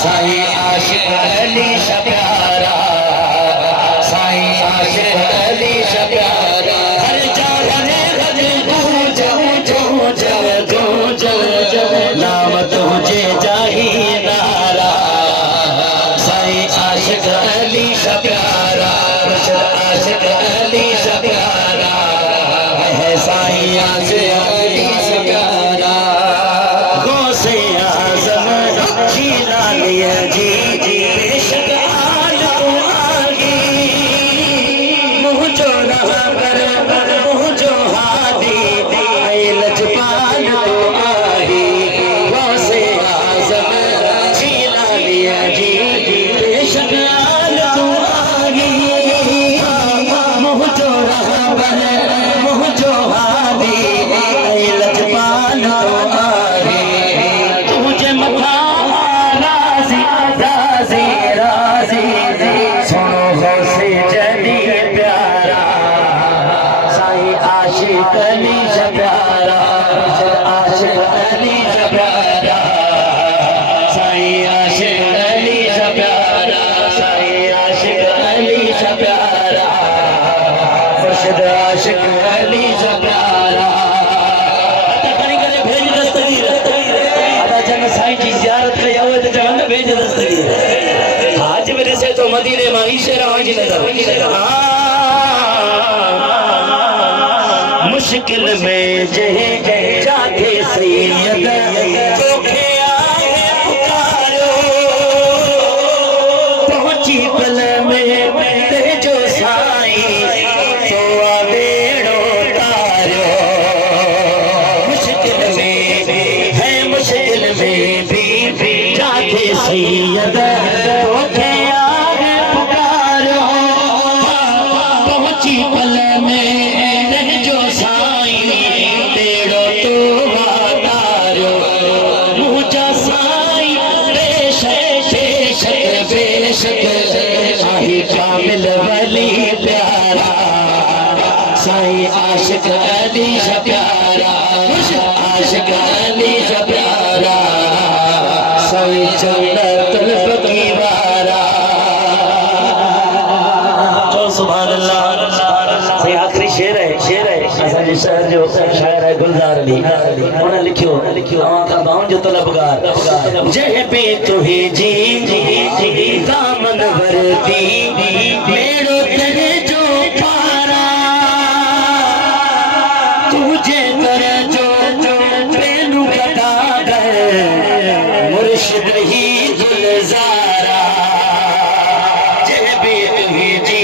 साईं आशिक अली शाह प्यारा, साईं आशिक अली शाह प्यारा। हर जाने भज गूंज गूंज गूंज नाम तुझे जाही नारा। साईं आशिक अली शाह प्यारा, आशिक अली शाह प्यारा है। साईं आशिक अली शाह प्यारा। गौसे आज़म जीना लिया जी जी बेशक हाल तो आगी। मुँह जो रहबर मुँह जो हादी लजपाल तो आही। गौसे आज़म जीना लिया जी जी बेशक हाल तो आगी। मुँह जो रहबर मुँह जो हादी लजपाल तो आही। तुझे मथा राज़ी राज़ी राज़ी सुनो गौसे जली प्यारा। साईं आशिक अली शाह प्यारा, आशिक अली शाह प्यारा। साईं आशिक अली शाह प्यारा, साईं आशिक अली शाह प्यारा। मुर्शिद आशिक अली शाह प्यारा। भेज दस्तगीर अदा जन साईं जी ज़ियारत कई आवे त चवंदा भेज दस्तगीर। आज मेरे से तो मदीने मां ईशरा जी नजर। मुश्किल में जहे जाके सैयद चोखे आए पुकारो। पहुंची पल में तेजो साईं तो आवेड़ो तारो। मुश्किल में है मुश्किल में भी जाके सैयद चोखे आए पुकारो। पहुंची पल में तेजो साईं तेड़ो तो वातारो। मुझा साईं बेशक बेशक बेशक शाही कामिल वली प्यारा। साईं आशिक अली शाह प्यारा, आशिक अली शाह प्यारा। साईं जन्नतुल बकी वारा। तो सुभान अल्लाह। साईं आखिरी शेर है असांजे शहर जो शायर है गुलजार अली। उन्हें लिखियो अवां बाउन जो तलबगार। जह पे तुहे जी दामन वरती मेड़ो तेरे जो पारा। तुझे कर जो पेनू कटा गए मुर्शिद ही गुलजारा। जह पे तुहे जी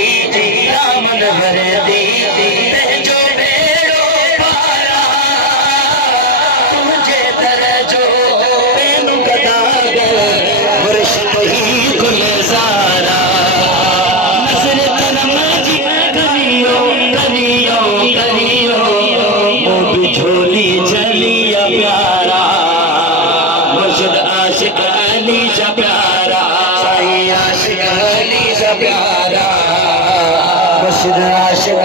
दामन वरती जो मेड़ो पारा। तुझे कर जो पेनू कटा गए मुर्शिद ही गुलजारा। नज़र करम जी करियो करियो करियो वो भी झोली चलिया प्यारा। मुर्शिद आशिक अली शाह प्यारा, साईं आशिक अली शाह प्यारा। मुर्शिद आशिक